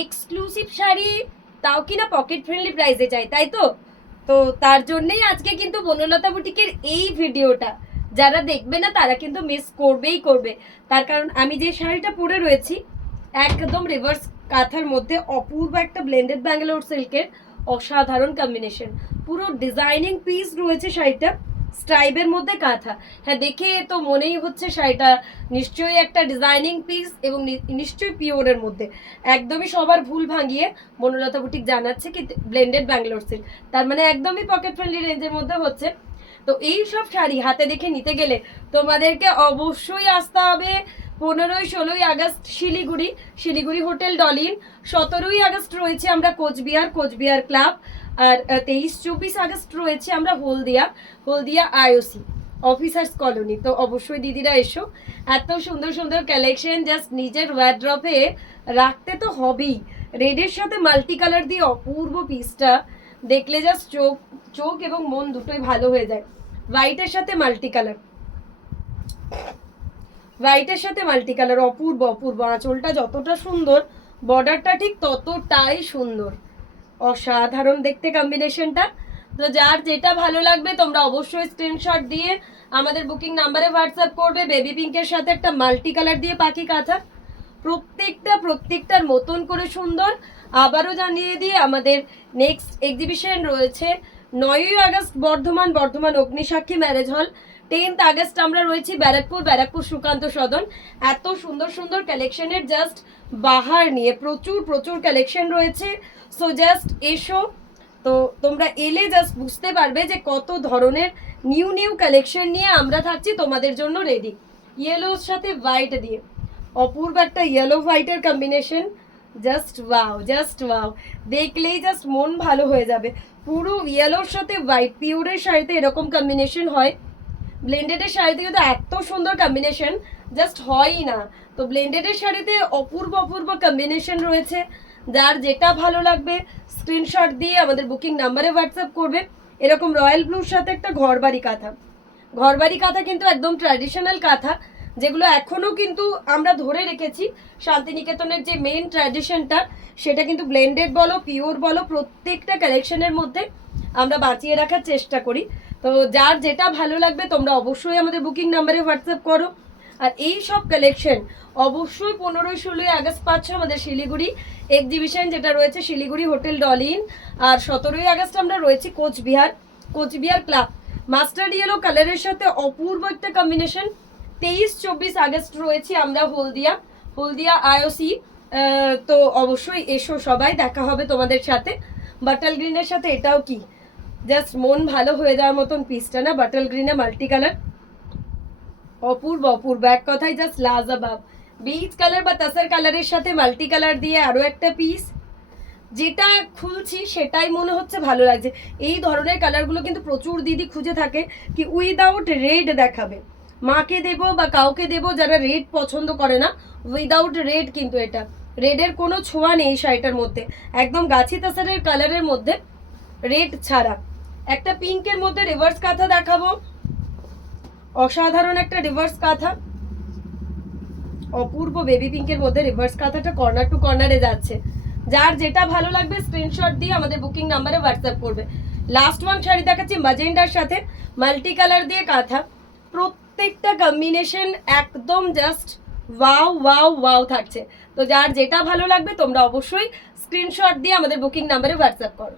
Exclusive sari, তাও কিনা pocket friendly প্রাইসে চাই, তাই তো? তো তার জন্যই আজকে কিন্তু বনলতা বুটিকের এই ভিডিওটা। যারা দেখবে না, তারা কিন্তু মিস করবেই করবে। তার কারণ আমি যে শাড়িটা পরে রয়েছি, একদম রিভার্স কাঁথার মধ্যে অপূর্ব একটা ব্লেন্ডেড ব্যাঙ্গালোর সিল্কের অসাধারণ কম্বিনেশন পুরো ডিজাইনিং পিস রয়েছে শাড়িটা। স্ট্রাইবের মধ্যে কাঁথা। হ্যাঁ দেখে তো মনেই হচ্ছে শাড়িটা। নিশ্চয়ই একটা ডিজাইনিং পিস এবং নিশ্চয়ই পিওরের মধ্যে। একদমই সবার ভুল ভাঙিয়ে বনলতা বুটিক জানাচ্ছে কি ব্লেন্ডেড ব্যাঙ্গালোর সিল্ক তার মানে একদমই পকেট ফ্রেন্ডলি রেঞ্জের মধ্যে হচ্ছে। তো এই সব শাড়ি হাতে দেখে নিতে গেলে তোমাদেরকে অবশ্যই আসতে হবে। পনেরোই ষোলোই আগস্ট শিলিগুড়ি শিলিগুড়ি হোটেল ডলিন, সতেরোই আগস্ট রয়েছে আমরা কোচবিহার কোচবিহার ক্লাব, আর তেইশ চব্বিশ আগস্ট রয়েছে আমরা Haldia Haldia IOC, officers colony. তো অবশ্যই দিদিরা এসো। এত সুন্দর সুন্দর কালেকশন, জাস্ট নিজের ওয়ার্ড্রপে রাখতে তো হবেই। রেডের সাথে মাল্টি কালার দিয়ে অপূর্ব পিসটা দেখলে জাস্ট চোখ চোখ এবং মন দুটোই ভালো হয়ে যায়। হোয়াইটের সাথে মাল্টি কালার হোয়াইটের সাথে মাল্টি কালার অপূর্ব অপূর্ব আঁচলটা যতটা সুন্দর বর্ডারটা ঠিক ততটাই সুন্দর। অসাধারণ দেখতে কম্বিনেশনটা তো যার যেটা ভালো লাগবে, তোমরা অবশ্যই স্ক্রিনশট দিয়ে আমাদের বুকিং নাম্বারে হোয়াটসঅ্যাপ করবে। বেবি পিঙ্কের সাথে একটা মাল্টি কালার দিয়ে পাখি কাঁথা। প্রত্যেকটা, প্রত্যেকটার মতন করে সুন্দর। আবারও জানিয়ে দিয়ে আমাদের নেক্সট এক্সিবিশন রয়েছে নয়ই August Bardhaman Bardhaman Agnisakshi marriage hall tenth August আমরা রয়েছি ব্যারাকপুর ব্যারাকপুর সুকান্ত সদন। এত সুন্দর সুন্দর কালেকশনের জাস্ট বাহার নিয়ে প্রচুর প্রচুর কালেকশন রয়েছে। সো জাস্ট এসো, তো তোমরা এলে জাস্ট বুঝতে পারবে যে কত ধরনের নিউ নিউ কালেকশন নিয়ে আমরা থাকছি, তোমাদের জন্য রেডি ইয়েলোর সাথে হোয়াইট দিয়ে। অপূর্ব একটা ইয়েলো হোয়াইটের combination just wow just wow দেখলেই জাস্ট মন ভালো হয়ে যাবে। পুরো ইয়েলোর সাথে হোয়াইট পিওরের শাড়িতে এরকম কম্বিনেশন হয়। ব্লেন্ডেডের শাড়িতে কিন্তু এত সুন্দর কম্বিনেশন জাস্ট হয়ই না। তো ব্লেন্ডেডের শাড়িতে অপূর্ব অপূর্ব কম্বিনেশন রয়েছে। যার যেটা ভালো লাগবে স্ক্রিনশট দিয়ে আমাদের বুকিং নাম্বারে হোয়াটসঅ্যাপ করবে। এরকম রয়্যাল ব্লুর সাথে একটা ঘরবাড়ি কাঁথা। ঘরবাড়ি কাঁথা কিন্তু একদম ট্র্যাডিশনাল কাঁথা, যেগুলো এখনও কিন্তু আমরা ধরে রেখেছি। শান্তিনিকেতনের যে মেন ট্র্যাডিশনটা সেটা কিন্তু ব্লেন্ডেড বলো পিওর বলো, প্রত্যেকটা কালেকশনের মধ্যে আমরা বাঁচিয়ে রাখার চেষ্টা করি। তো যার যেটা ভালো লাগবে তোমরা অবশ্যই আমাদের বুকিং নাম্বারে হোয়াটসঅ্যাপ করো। আর এই সব কালেকশন অবশ্যই পনেরোই ষোলোই আগস্ট পাচ্ছ আমাদের শিলিগুড়ি এক্সিবিশন যেটা রয়েছে, শিলিগুড়ি হোটেল ডলিন আর সতেরোই আগস্ট আমরা রয়েছি Coochbehar Coochbehar club master yellow কালারের সাথে অপূর্ব একটা কম্বিনেশন তেইশ, চব্বিশ আগস্ট রয়েছি আমরা হলদিয়া হলদিয়া আইওসি তো অবশ্যই এসো সবাই, দেখা হবে তোমাদের সাথে। বাটাল গ্রিনের সাথে এটাও কি? জাস্ট মন ভালো হয়ে যাওয়ার মতন পিসটা না বাটাল গ্রিনে মাল্টি কালার অপূর্ব অপূর্ব। এক কথায় জাস্ট লাজাবাব বিচ কালার বা তাসার কালারের সাথে মাল্টি কালার দিয়ে আরও একটা পিস যেটা খুলছি, সেটাই মনে হচ্ছে ভালো লাগছে। এই ধরনের কালারগুলো কিন্তু প্রচুর দিদি খুঁজে থাকে কি উইদাউট রেড দেখাবে। মাকে দেবো বা কাউকে দেবো যারা রেড পছন্দ করে না উইদাউট রেড কিন্তু এটা। রেডের কোনো ছোঁয়া নেই শাড়িটার মধ্যে। একদম গাছি তাসারের কালারের মধ্যে রেড ছাড়া। একটা পিঙ্কের মধ্যে রিভার্স কাঁথা দেখাবো। অসাধারণ একটা রিভার্স কাঁথা। অপূর্ব বেবি পিঙ্কের মধ্যে রিভার্স কাঁথাটা কর্নার টু কর্নারে যাচ্ছে। যার যেটা ভালো লাগবে স্ক্রিনশট দিয়ে আমাদের বুকিং নাম্বারে হোয়াটসঅ্যাপ করবে। লাস্ট ওয়ান শাড়ি দেখাচ্ছি মাজেন্ডার সাথে মাল্টি কালার দিয়ে কাঁথা। প্রত্যেকটা কম্বিনেশন একদম জাস্ট ওয়াও ওয়াও ওয়াও থাকছে। তো যার যেটা ভালো লাগবে তোমরা অবশ্যই স্ক্রিনশট দিয়ে আমাদের বুকিং নাম্বারে হোয়াটসঅ্যাপ করো।